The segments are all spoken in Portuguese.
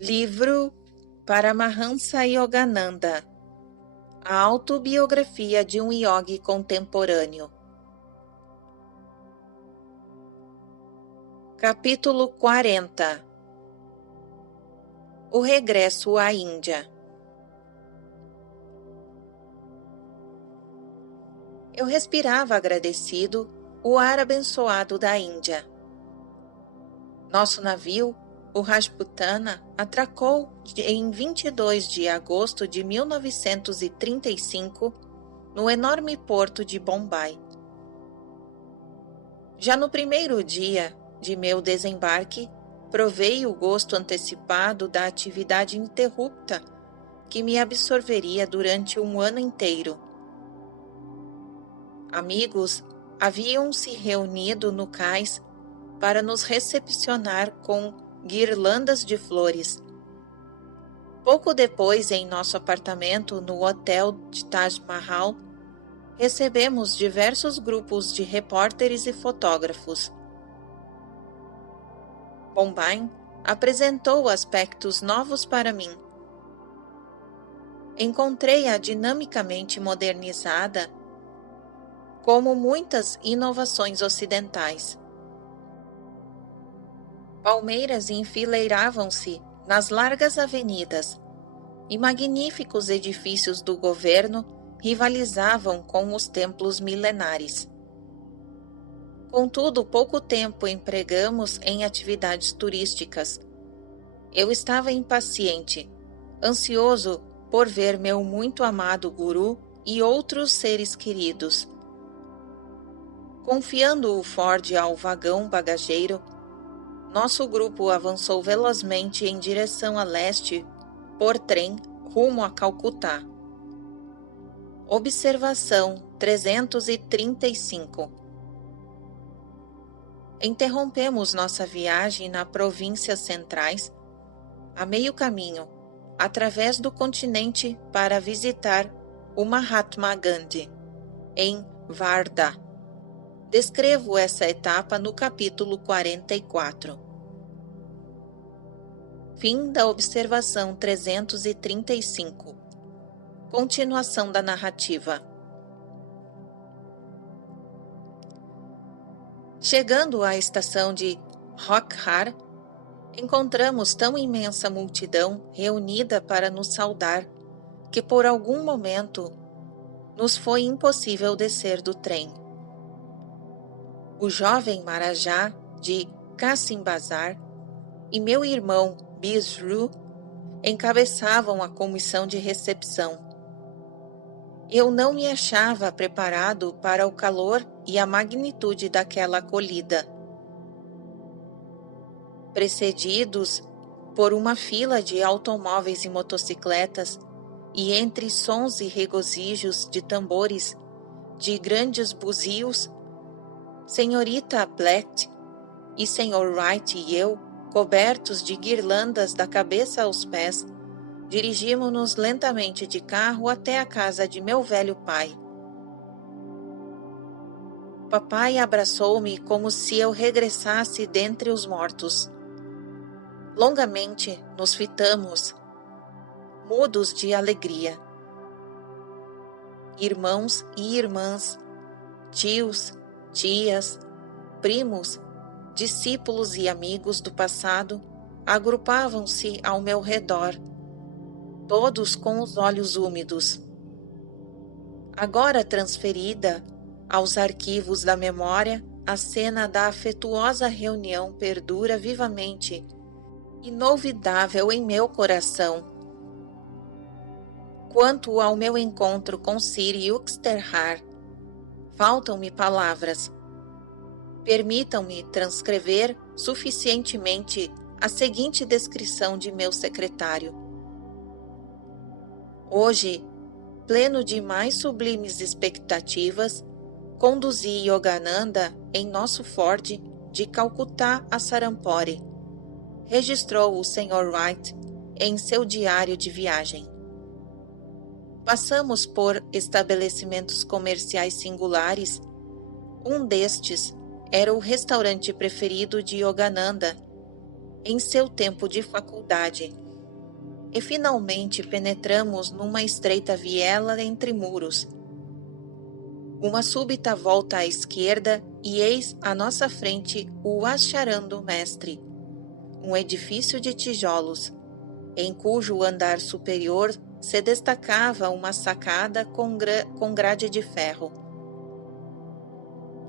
Livro Paramahansa Yogananda, a autobiografia de um yogi contemporâneo. Capítulo 40. O regresso à Índia. Eu respirava agradecido o ar abençoado da Índia. Nosso navio, o Rajputana, atracou em 22 de agosto de 1935 no enorme porto de Bombai. Já no primeiro dia de meu desembarque, provei o gosto antecipado da atividade ininterrupta que me absorveria durante um ano inteiro. Amigos haviam se reunido no cais para nos recepcionar com guirlandas de flores. Pouco depois, em nosso apartamento no hotel de Taj Mahal, recebemos diversos grupos de repórteres e fotógrafos. Bombai apresentou aspectos novos para mim. Encontrei-a dinamicamente modernizada, como muitas inovações ocidentais. Palmeiras enfileiravam-se nas largas avenidas, e magníficos edifícios do governo rivalizavam com os templos milenares. Contudo, pouco tempo empregamos em atividades turísticas. Eu estava impaciente, ansioso por ver meu muito amado guru e outros seres queridos. Confiando o Ford ao vagão bagageiro, nosso grupo avançou velozmente em direção a leste por trem rumo a Calcutá. Observação 335. Interrompemos nossa viagem na províncias centrais, a meio caminho, através do continente para visitar o Mahatma Gandhi, em Wardha. Descrevo essa etapa no capítulo 44. Fim da observação 335. Continuação da narrativa. Chegando à estação de Rockhar, encontramos tão imensa multidão reunida para nos saudar que por algum momento nos foi impossível descer do trem. O jovem Marajá de Qasim Bazar e meu irmão Bisru encabeçavam a comissão de recepção. Eu não me achava preparado para o calor e a magnitude daquela acolhida. Precedidos por uma fila de automóveis e motocicletas, e entre sons e regozijos de tambores, de grandes buzios, Senhorita Black e Sr. Wright e eu, cobertos de guirlandas da cabeça aos pés, dirigimos-nos lentamente de carro até a casa de meu velho pai. Papai abraçou-me como se eu regressasse dentre os mortos. Longamente nos fitamos, mudos de alegria. Irmãos e irmãs, tios, tias, primos, discípulos e amigos do passado agrupavam-se ao meu redor, todos com os olhos úmidos. Agora transferida aos arquivos da memória, a cena da afetuosa reunião perdura vivamente, inolvidável em meu coração. Quanto ao meu encontro com Sir Yuxterhar, faltam-me palavras. Permitam-me transcrever suficientemente a seguinte descrição de meu secretário. Hoje, pleno de mais sublimes expectativas, conduzi Yogananda em nosso Ford de Calcutá a Sarampore, registrou o Sr. Wright em seu diário de viagem. Passamos por estabelecimentos comerciais singulares. Um destes era o restaurante preferido de Yogananda em seu tempo de faculdade, e finalmente penetramos numa estreita viela entre muros. Uma súbita volta à esquerda e eis à nossa frente o acharando mestre, um edifício de tijolos, em cujo andar superior se destacava uma sacada com grade de ferro.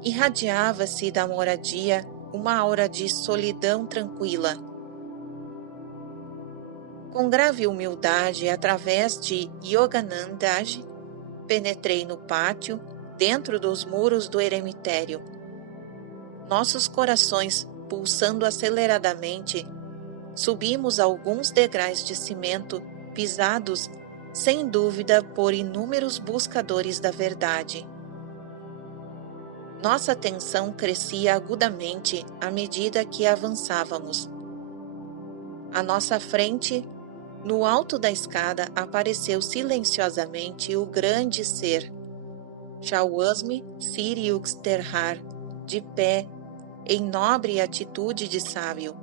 Irradiava-se da moradia uma aura de solidão tranquila. Com grave humildade, através de Yoganandaji, penetrei no pátio, dentro dos muros do eremitério. Nossos corações pulsando aceleradamente, subimos alguns degraus de cimento pisados, sem dúvida, por inúmeros buscadores da verdade. Nossa tensão crescia agudamente à medida que avançávamos. À nossa frente, no alto da escada, apareceu silenciosamente o grande ser, Shawasmi Siri-Uxterhar, de pé, em nobre atitude de sábio.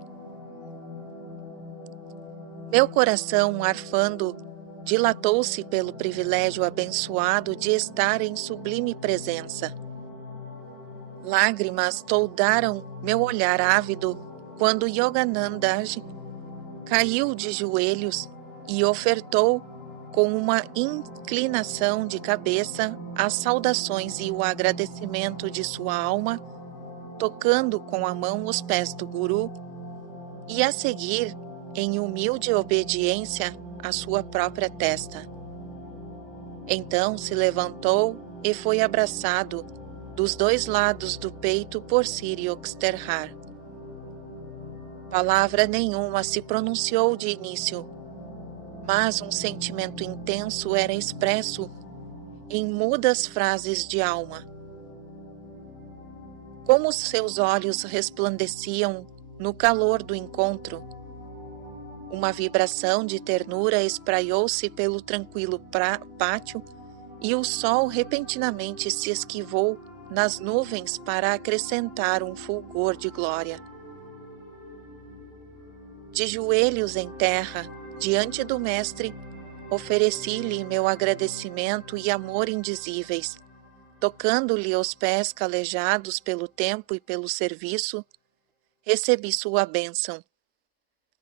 Meu coração, arfando, dilatou-se pelo privilégio abençoado de estar em sublime presença. Lágrimas toldaram meu olhar ávido quando Yoganandaji caiu de joelhos e ofertou, com uma inclinação de cabeça, as saudações e o agradecimento de sua alma, tocando com a mão os pés do Guru, e a seguir, em humilde obediência, a sua própria testa. Então se levantou e foi abraçado dos dois lados do peito por Siri-Uxterhar. Palavra nenhuma se pronunciou de início, mas um sentimento intenso era expresso em mudas frases de alma. Como seus olhos resplandeciam no calor do encontro, uma vibração de ternura espraiou-se pelo tranquilo pátio e o sol repentinamente se esquivou nas nuvens para acrescentar um fulgor de glória. De joelhos em terra, diante do Mestre, ofereci-lhe meu agradecimento e amor indizíveis, tocando-lhe os pés calejados pelo tempo e pelo serviço, recebi sua bênção.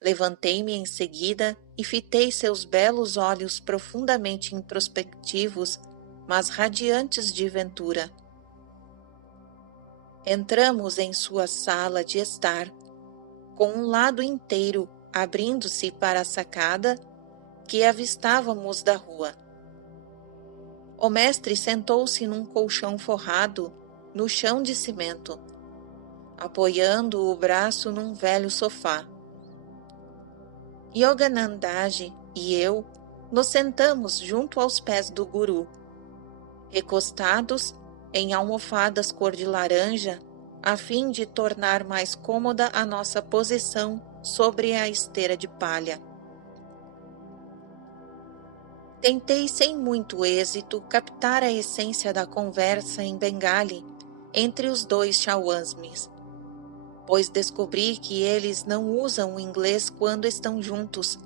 Levantei-me em seguida e fitei seus belos olhos profundamente introspectivos, mas radiantes de ventura. Entramos em sua sala de estar, com um lado inteiro abrindo-se para a sacada que avistávamos da rua. O mestre sentou-se num colchão forrado no chão de cimento, apoiando o braço num velho sofá. Yoganandaji e eu nos sentamos junto aos pés do Guru, recostados em almofadas cor de laranja, a fim de tornar mais cômoda a nossa posição sobre a esteira de palha. Tentei sem muito êxito captar a essência da conversa em Bengali entre os dois Shawasmis, pois descobri que eles não usam o inglês quando estão juntos.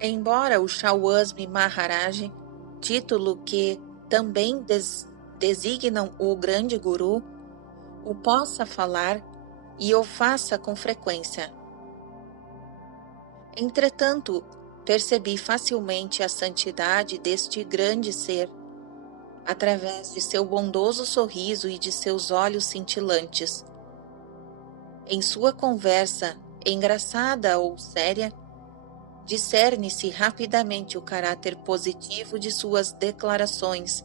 Embora o Shawasmi Maharaj, título que também designam o grande Guru, o possa falar e o faça com frequência. Entretanto, percebi facilmente a santidade deste grande ser, através de seu bondoso sorriso e de seus olhos cintilantes. Em sua conversa, engraçada ou séria, discerne-se rapidamente o caráter positivo de suas declarações,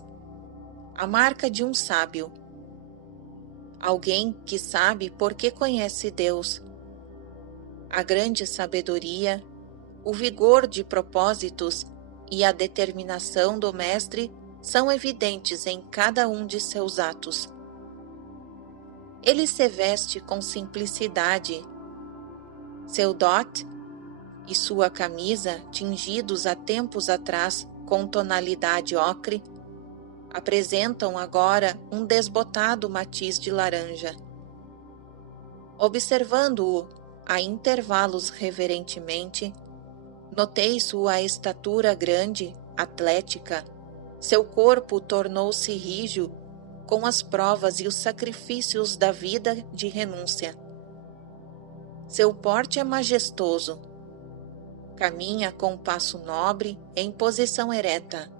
a marca de um sábio. Alguém que sabe porque conhece Deus. A grande sabedoria, o vigor de propósitos e a determinação do mestre são evidentes em cada um de seus atos. Ele se veste com simplicidade. Seu dote e sua camisa, tingidos há tempos atrás com tonalidade ocre, apresentam agora um desbotado matiz de laranja. Observando-o a intervalos reverentemente, Notei sua estatura grande, atlética. Seu corpo tornou-se rijo com as provas e os sacrifícios da vida de renúncia. Seu porte é majestoso. Caminha com passo nobre em posição ereta.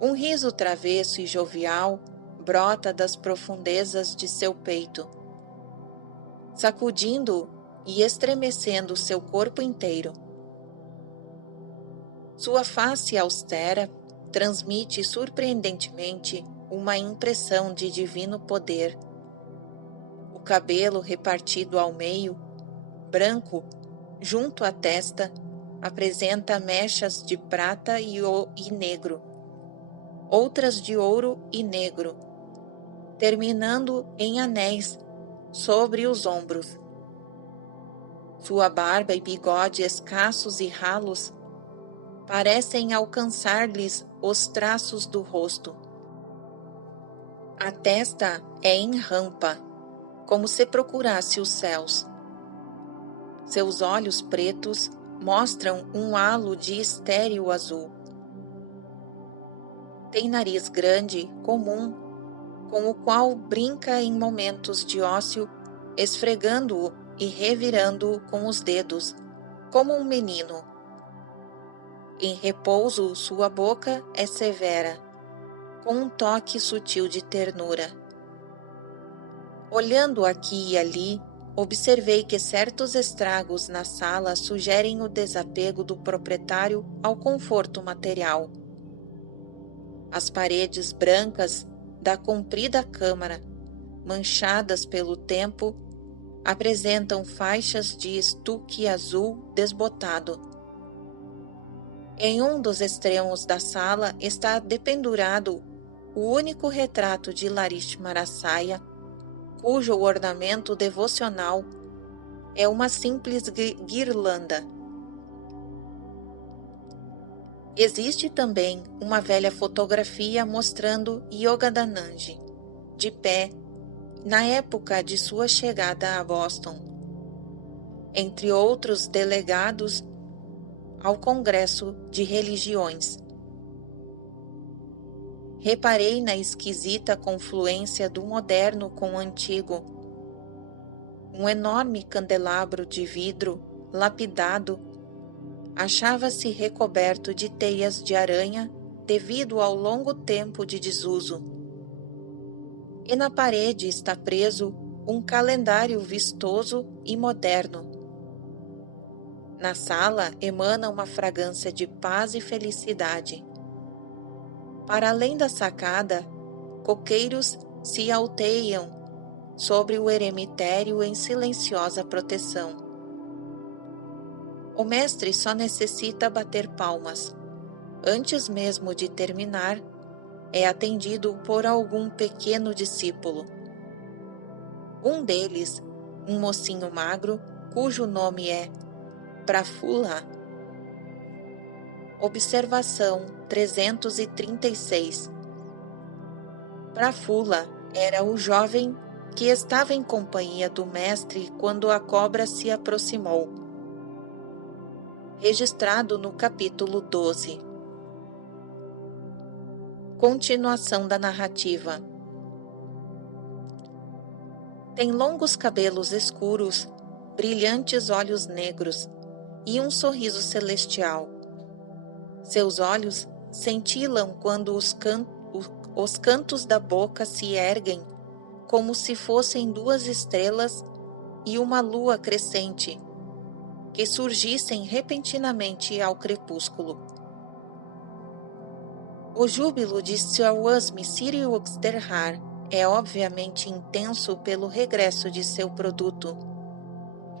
Um riso travesso e jovial brota das profundezas de seu peito, sacudindo e estremecendo seu corpo inteiro. Sua face austera transmite surpreendentemente uma impressão de divino poder. O cabelo repartido ao meio, branco, junto à testa, apresenta mechas de prata e negro, outras de ouro e negro, terminando em anéis sobre os ombros. Sua barba e bigode escassos e ralos parecem alcançar-lhes os traços do rosto. A testa é em rampa, como se procurasse os céus. Seus olhos pretos mostram um halo de estéril azul. Tem nariz grande, comum, com o qual brinca em momentos de ócio, esfregando-o e revirando-o com os dedos, como um menino. Em repouso, sua boca é severa, com um toque sutil de ternura. Olhando aqui e ali, observei que certos estragos na sala sugerem o desapego do proprietário ao conforto material. As paredes brancas da comprida câmara, manchadas pelo tempo, apresentam faixas de estuque azul desbotado. Em um dos extremos da sala está dependurado o único retrato de Lakshmanaraya, cujo ornamento devocional é uma simples guirlanda. Existe também uma velha fotografia mostrando Yogananda, de pé, na época de sua chegada a Boston, entre outros delegados ao Congresso de Religiões. Reparei na esquisita confluência do moderno com o antigo. Um enorme candelabro de vidro lapidado achava-se recoberto de teias de aranha devido ao longo tempo de desuso. E na parede está preso um calendário vistoso e moderno. Na sala emana uma fragrância de paz e felicidade. Para além da sacada, coqueiros se alteiam sobre o eremitério em silenciosa proteção. O mestre só necessita bater palmas. Antes mesmo de terminar, é atendido por algum pequeno discípulo. Um deles, um mocinho magro, cujo nome é Prafula. Observação 336. Prafula era o jovem que estava em companhia do mestre quando a cobra se aproximou. Registrado no capítulo 12. Continuação da narrativa. Tem longos cabelos escuros, brilhantes olhos negros e um sorriso celestial. Seus olhos cintilam quando os cantos da boca se erguem como se fossem duas estrelas e uma lua crescente, que surgissem repentinamente ao crepúsculo. O júbilo de Swami Siriuxdhar é obviamente intenso pelo regresso de seu produto,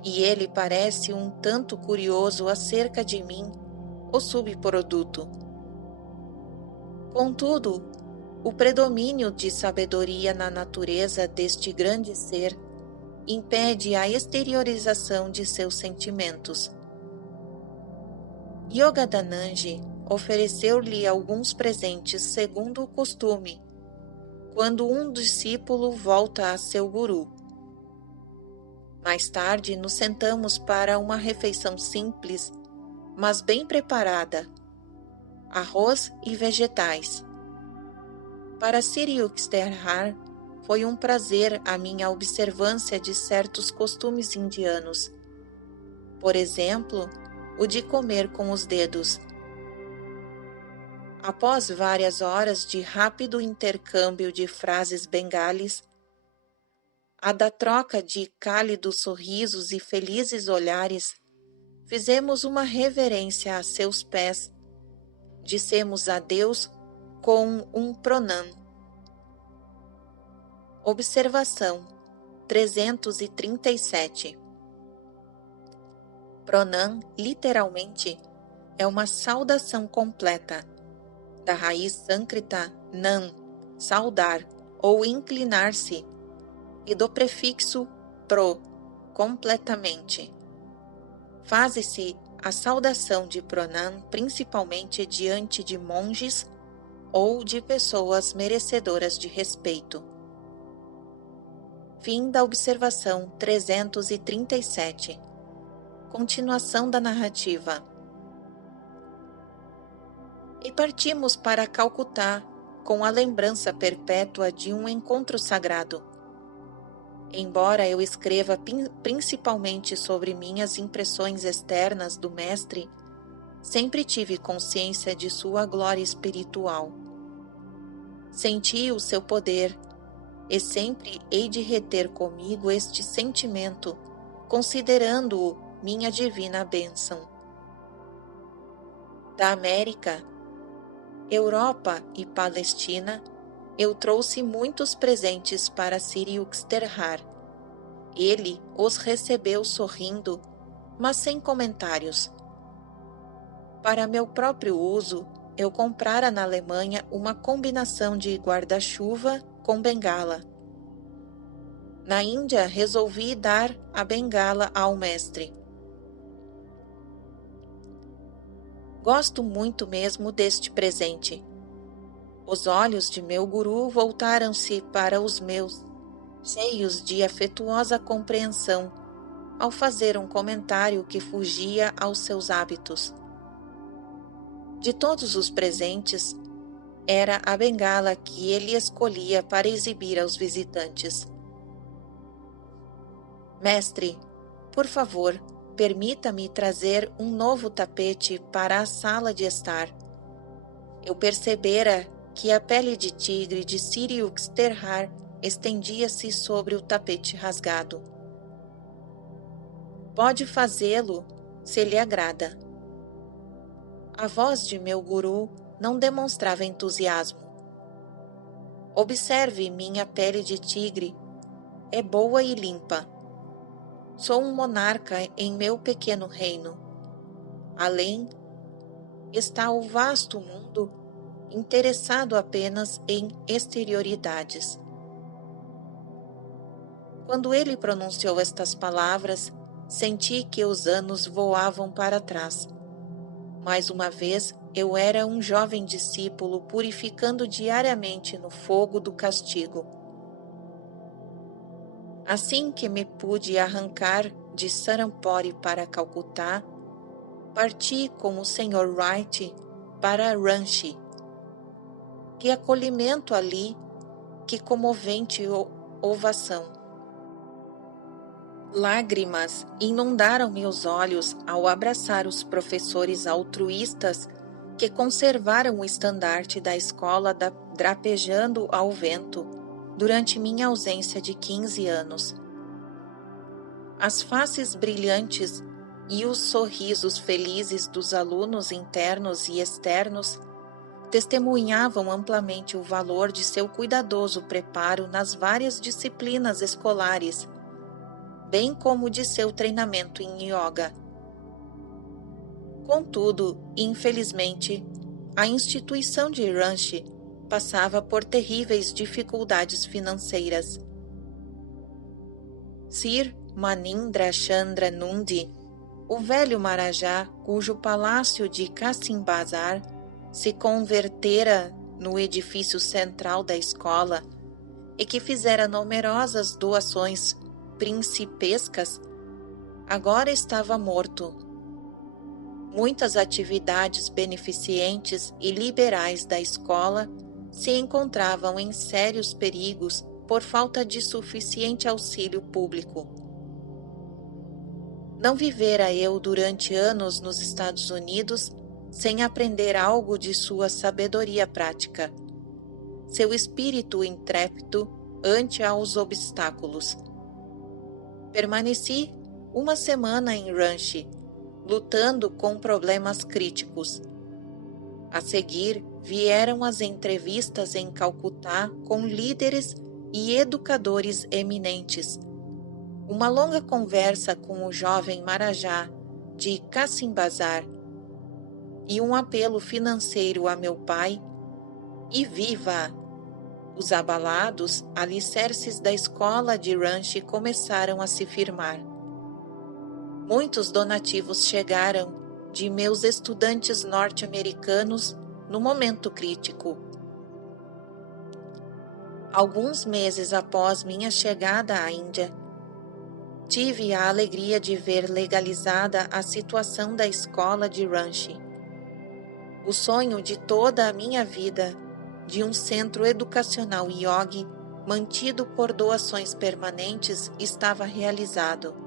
e ele parece um tanto curioso acerca de mim, o subproduto. Contudo, o predomínio de sabedoria na natureza deste grande ser impede a exteriorização de seus sentimentos. Yogananda ofereceu-lhe alguns presentes segundo o costume, quando um discípulo volta a seu guru. Mais tarde nos sentamos para uma refeição simples mas bem preparada, arroz e vegetais. Para Siriuxterhar, foi um prazer a minha observância de certos costumes indianos. Por exemplo, o de comer com os dedos. Após várias horas de rápido intercâmbio de frases bengalis, a da troca de cálidos sorrisos e felizes olhares, fizemos uma reverência a seus pés, dissemos adeus com um pranam. Observação 337. Pranam, literalmente, é uma saudação completa, da raiz sânscrita nam, saudar ou inclinar-se, e do prefixo pro, completamente. Faz-se a saudação de pranam principalmente diante de monges ou de pessoas merecedoras de respeito. Fim da observação 337. Continuação da narrativa. E partimos para Calcutá com a lembrança perpétua de um encontro sagrado. Embora eu escreva principalmente sobre minhas impressões externas do Mestre, sempre tive consciência de sua glória espiritual. Senti o seu poder e sempre hei de reter comigo este sentimento, considerando-o minha divina bênção. Da América, Europa e Palestina, eu trouxe muitos presentes para Siriuxterhar. Ele os recebeu sorrindo, mas sem comentários. Para meu próprio uso, eu comprara na Alemanha uma combinação de guarda-chuva com bengala. Na Índia, resolvi dar a bengala ao mestre. Gosto muito mesmo deste presente. Os olhos de meu guru voltaram-se para os meus, cheios de afetuosa compreensão, ao fazer um comentário que fugia aos seus hábitos. De todos os presentes, era a bengala que ele escolhia para exibir aos visitantes. Mestre, por favor, permita-me trazer um novo tapete para a sala de estar. Eu percebera que a pele de tigre de Siriuxterhar estendia-se sobre o tapete rasgado. Pode fazê-lo, se lhe agrada. A voz de meu guru não demonstrava entusiasmo. Observe minha pele de tigre, é boa e limpa. Sou um monarca em meu pequeno reino. Além, está o vasto mundo interessado apenas em exterioridades. Quando ele pronunciou estas palavras, senti que os anos voavam para trás. Mais uma vez, eu era um jovem discípulo purificando diariamente no fogo do castigo. Assim que me pude arrancar de Sarampore para Calcutá, parti com o Sr. Wright para Ranchi. Que acolhimento ali, que comovente ovação. Lágrimas inundaram meus olhos ao abraçar os professores altruístas que conservaram o estandarte da escola drapejando ao vento durante minha ausência de 15 anos. As faces brilhantes e os sorrisos felizes dos alunos internos e externos testemunhavam amplamente o valor de seu cuidadoso preparo nas várias disciplinas escolares, bem como de seu treinamento em yoga. Contudo, infelizmente, a instituição de Ranchi passava por terríveis dificuldades financeiras. Sir Manindra Chandra Nundi, o velho marajá cujo palácio de Kasim Bazar se convertera no edifício central da escola e que fizera numerosas doações principescas, agora estava morto. muitas atividades beneficentes e liberais da escola se encontravam em sérios perigos por falta de suficiente auxílio público. Não vivera eu durante anos nos Estados Unidos sem aprender algo de sua sabedoria prática, seu espírito intrépido ante aos obstáculos. Permaneci uma semana em Ranchi, lutando com problemas críticos. A seguir, vieram as entrevistas em Calcutá com líderes e educadores eminentes. Uma longa conversa com o jovem Marajá de Kassim Bazar e um apelo financeiro a meu pai, e viva! Os abalados alicerces da escola de Ranchi começaram a se firmar. Muitos donativos chegaram de meus estudantes norte-americanos no momento crítico. Alguns meses após minha chegada à Índia, tive a alegria de ver legalizada a situação da escola de Ranchi. O sonho de toda a minha vida de um centro educacional yogi mantido por doações permanentes estava realizado.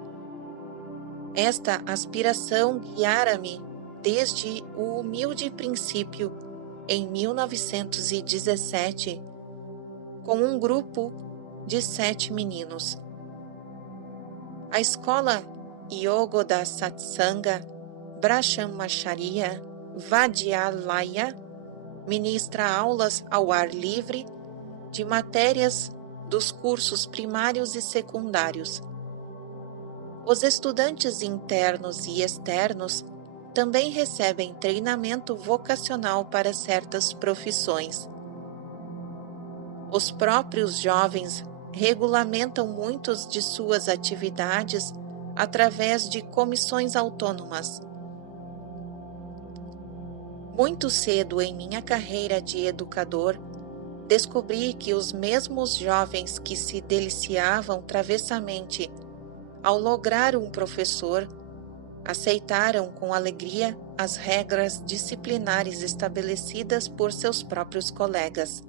Esta aspiração guiara-me desde o humilde princípio, em 1917, com um grupo de 7 meninos. A escola Yogoda Satsanga Brahmacharya Vidyalaya ministra aulas ao ar livre de matérias dos cursos primários e secundários. Os estudantes internos e externos também recebem treinamento vocacional para certas profissões. Os próprios jovens regulamentam muitas de suas atividades através de comissões autônomas. Muito cedo em minha carreira de educador, descobri que os mesmos jovens que se deliciavam travessamente ao lograr um professor, aceitaram com alegria as regras disciplinares estabelecidas por seus próprios colegas.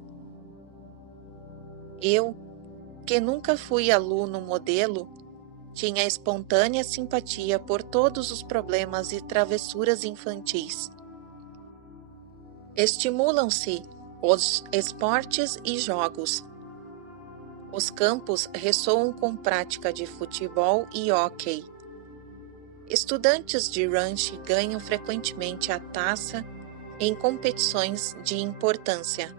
Eu, que nunca fui aluno modelo, tinha espontânea simpatia por todos os problemas e travessuras infantis. Estimulam-se os esportes e jogos. Os campos ressoam com prática de futebol e hóquei. Estudantes de Ranchi ganham frequentemente a taça em competições de importância.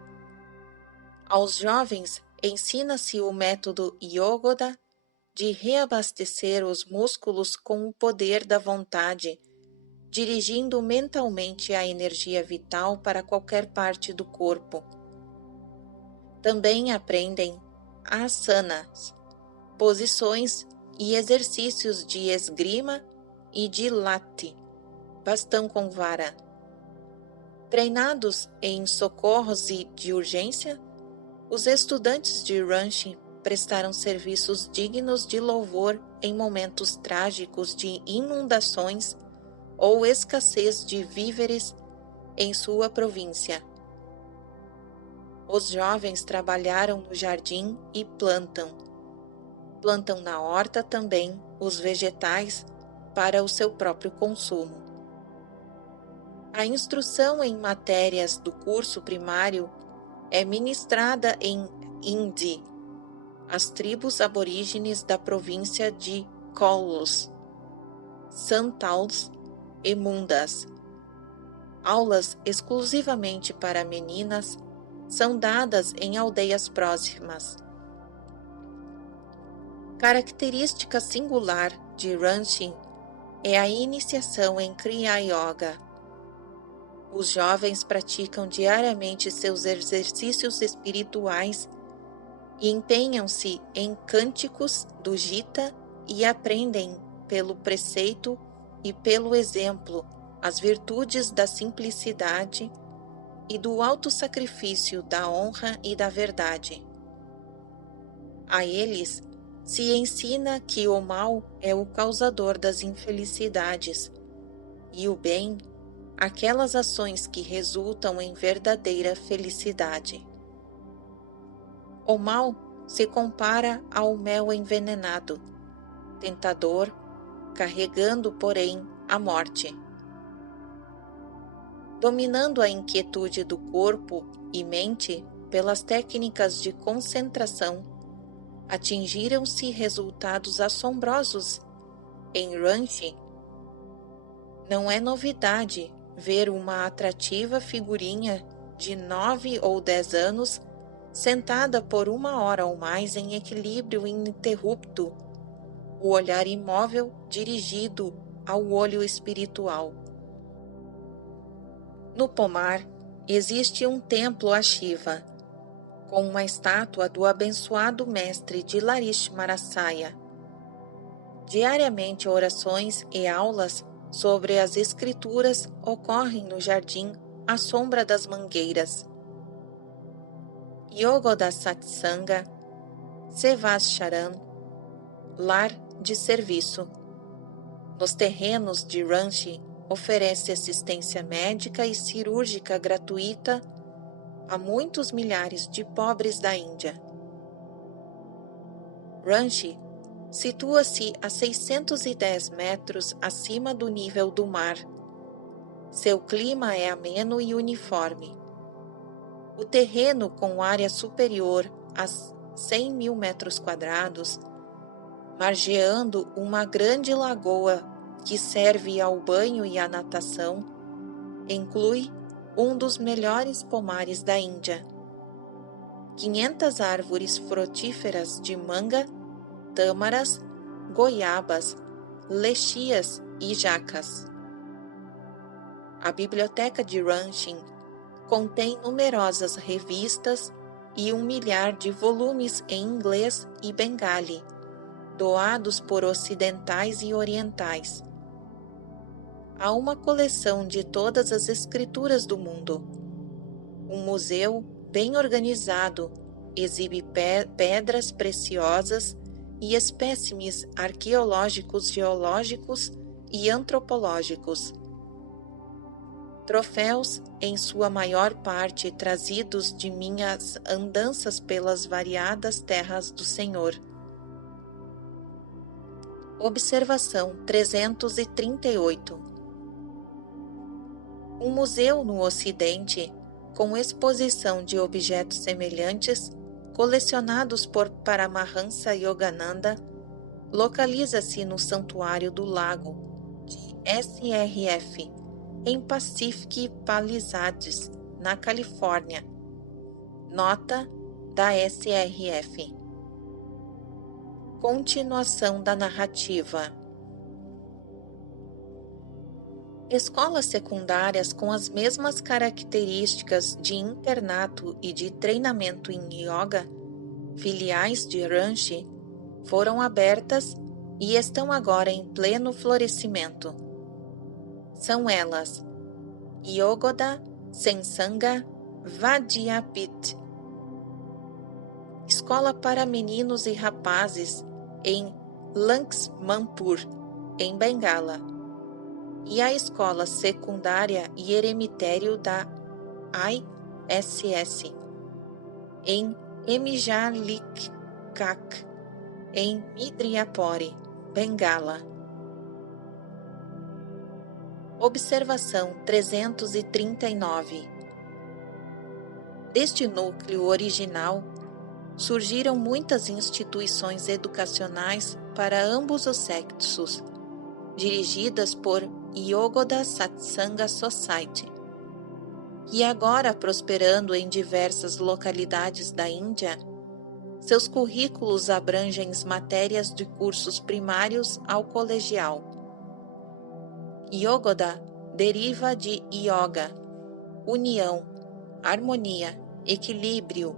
Aos jovens ensina-se o método Yogoda de reabastecer os músculos com o poder da vontade, dirigindo mentalmente a energia vital para qualquer parte do corpo. Também aprendem asanas, posições e exercícios de esgrima e de lati, bastão com vara. Treinados em socorros e de urgência, os estudantes de Ranchi prestaram serviços dignos de louvor em momentos trágicos de inundações ou escassez de víveres em sua província. Os jovens trabalharam no jardim e plantam na horta também os vegetais para o seu próprio consumo. A instrução em matérias do curso primário é ministrada em Hindi, as tribos aborígenes da província de Kolos, Santals e Mundas. Aulas exclusivamente para meninas são dadas em aldeias próximas. Característica singular de Ranchi é a iniciação em Kriya Yoga. Os jovens praticam diariamente seus exercícios espirituais e empenham-se em cânticos do Gita e aprendem pelo preceito e pelo exemplo as virtudes da simplicidade e do autossacrifício, da honra e da verdade. A eles se ensina que o mal é o causador das infelicidades e o bem aquelas ações que resultam em verdadeira felicidade. O mal se compara ao mel envenenado, tentador, carregando, porém, a morte. Dominando a inquietude do corpo e mente pelas técnicas de concentração, atingiram-se resultados assombrosos em Ranchi. Não é novidade ver uma atrativa figurinha de 9 ou 10 anos sentada por 1 hora ou mais em equilíbrio ininterrupto, o olhar imóvel dirigido ao olho espiritual. No pomar existe um templo a Shiva, com uma estátua do abençoado mestre de Larishmarasaya. Diariamente orações e aulas sobre as escrituras ocorrem no jardim à sombra das mangueiras. Yogoda Satsanga, Sevascharan, lar de serviço. Nos terrenos de Ranchi oferece assistência médica e cirúrgica gratuita a muitos milhares de pobres da Índia. Ranchi situa-se a 610 metros acima do nível do mar. Seu clima é ameno e uniforme. O terreno, com área superior a 100 mil metros quadrados, margeando uma grande lagoa que serve ao banho e à natação, inclui um dos melhores pomares da Índia. 500 árvores frutíferas de manga, tâmaras, goiabas, lechias e jacas. A biblioteca de Ranchi contém numerosas revistas e 1 milhar de volumes em inglês e bengali, doados por ocidentais e orientais. Há uma coleção de todas as escrituras do mundo. Um museu bem organizado exibe pedras preciosas e espécimes arqueológicos, geológicos e antropológicos. Troféus, em sua maior parte trazidos de minhas andanças pelas variadas terras do Senhor. Observação 338. Um museu no Ocidente, com exposição de objetos semelhantes, colecionados por Paramahansa Yogananda, localiza-se no Santuário do Lago, de SRF, em Pacific Palisades, na Califórnia. Nota da SRF. Continuação da narrativa. Escolas secundárias com as mesmas características de internato e de treinamento em yoga, filiais de Ranchi, foram abertas e estão agora em pleno florescimento. São elas Yogoda Sensanga Vadyapit, escola para meninos e rapazes em Lanksmanpur, em Bengala, e a escola secundária e eremitério da ISS, em Emijalikak, em Midriyapuri, Bengala. Observação 339. Deste núcleo original, surgiram muitas instituições educacionais para ambos os sexos, dirigidas por Yogoda Satsanga Society, e agora prosperando em diversas localidades da Índia. Seus currículos abrangem matérias de cursos primários ao colegial. Yogoda deriva de yoga, união, harmonia, equilíbrio,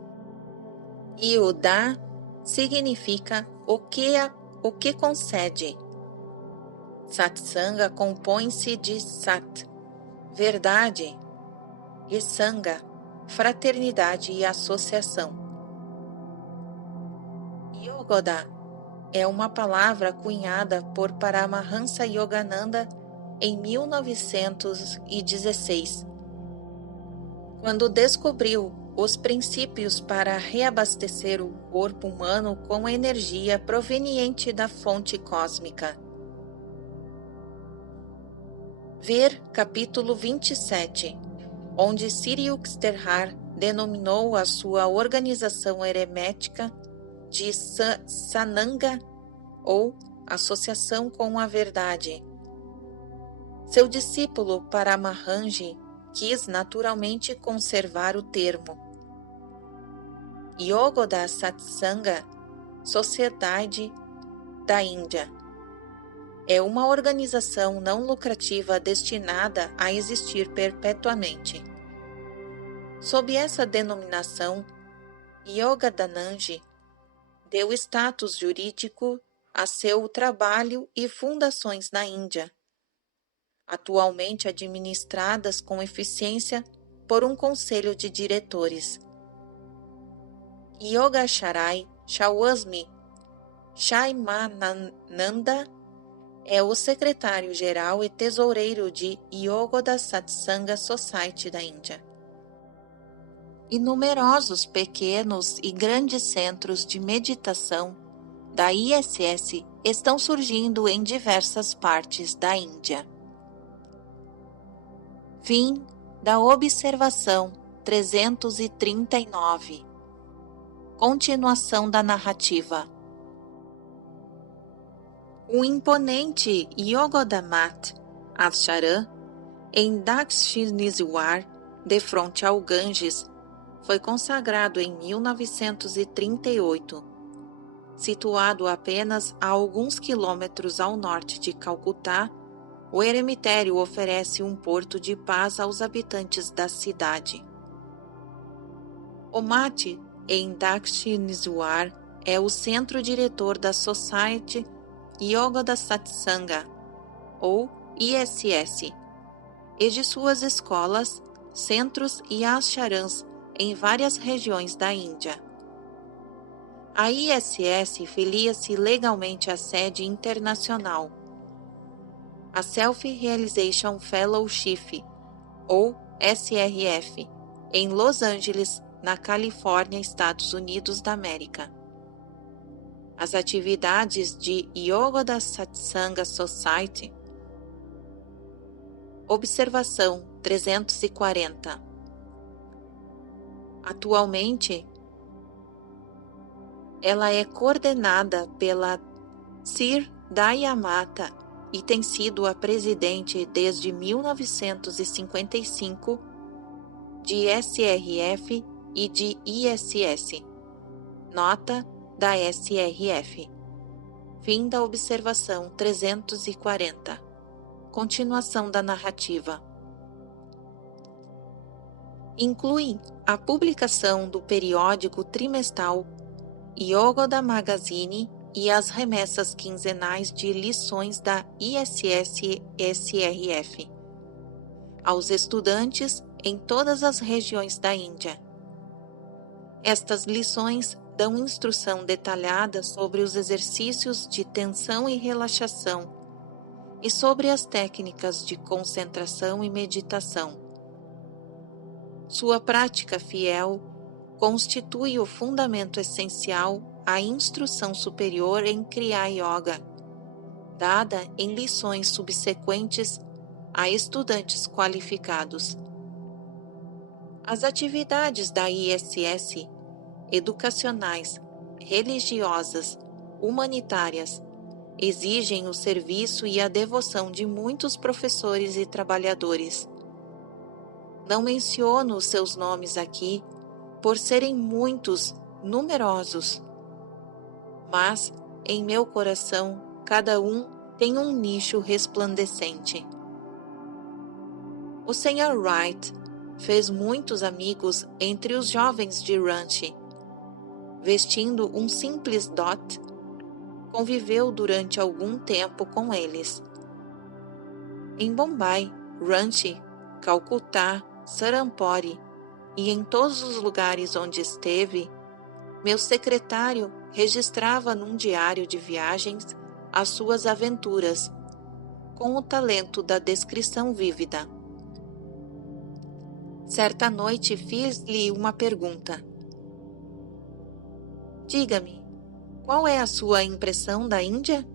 e o da significa o que concede. Satsanga compõe-se de sat, verdade, e sanga, fraternidade e associação. Yogoda é uma palavra cunhada por Paramahansa Yogananda em 1916, quando descobriu os princípios para reabastecer o corpo humano com energia proveniente da fonte cósmica. Ver capítulo 27, onde Siriuxterhar denominou a sua organização hermética de Sananga, ou Associação com a Verdade. Seu discípulo Paramahansa quis naturalmente conservar o termo. Yogoda Satsanga, Sociedade da Índia, é uma organização não lucrativa destinada a existir perpetuamente. Sob essa denominação, Yogadanand deu status jurídico a seu trabalho e fundações na Índia, atualmente administradas com eficiência por um conselho de diretores. Yogasharai Shawasmi Shaimananda é o secretário-geral e tesoureiro de Yogoda Satsanga Society da Índia. E numerosos pequenos e grandes centros de meditação da ISS estão surgindo em diversas partes da Índia. Fim da observação 339. Continuação da narrativa. O imponente Yogodamat Acharan, em Dakshineswar, de frente ao Ganges, foi consagrado em 1938. Situado apenas a alguns quilômetros ao norte de Calcutá, o eremitério oferece um porto de paz aos habitantes da cidade. O Mat, em Dakshineswar, é o centro-diretor da Society Yogoda Satsanga, ou ISS, e de suas escolas, centros e ashrams em várias regiões da Índia. A ISS filia-se legalmente à sede internacional, a Self-Realization Fellowship, ou SRF, em Los Angeles, na Califórnia, Estados Unidos da América. As atividades de Yogoda Satsanga Society. Observação 340. Atualmente, ela é coordenada pela Sir Dayamata e tem sido a presidente desde 1955 de SRF e de ISS. Nota da SRF. Fim da observação 340. Continuação da narrativa. Incluem a publicação do periódico trimestral Yogoda Magazine e as remessas quinzenais de lições da ISS-SRF aos estudantes em todas as regiões da Índia. Estas lições dão instrução detalhada sobre os exercícios de tensão e relaxação e sobre as técnicas de concentração e meditação. Sua prática fiel constitui o fundamento essencial à instrução superior em Kriya Yoga, dada em lições subsequentes a estudantes qualificados. As atividades da ISS, educacionais, religiosas, humanitárias, exigem o serviço e a devoção de muitos professores e trabalhadores. Não menciono os seus nomes aqui por serem muitos, numerosos, mas em meu coração cada um tem um nicho resplandecente. O Sr. Wright fez muitos amigos entre os jovens de Ranchi. Vestindo um simples dhoti, conviveu durante algum tempo com eles. Em Bombay, Ranchi, Calcutá, Sarampore e em todos os lugares onde esteve, meu secretário registrava num diário de viagens as suas aventuras, com o talento da descrição vívida. Certa noite fiz-lhe uma pergunta. Diga-me, qual é a sua impressão da Índia?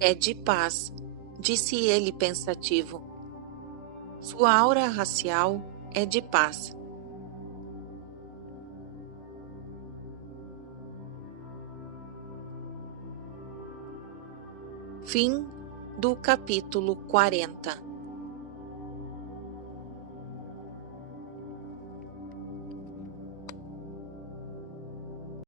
É de paz, disse ele pensativo. Sua aura racial é de paz. Fim do capítulo 40.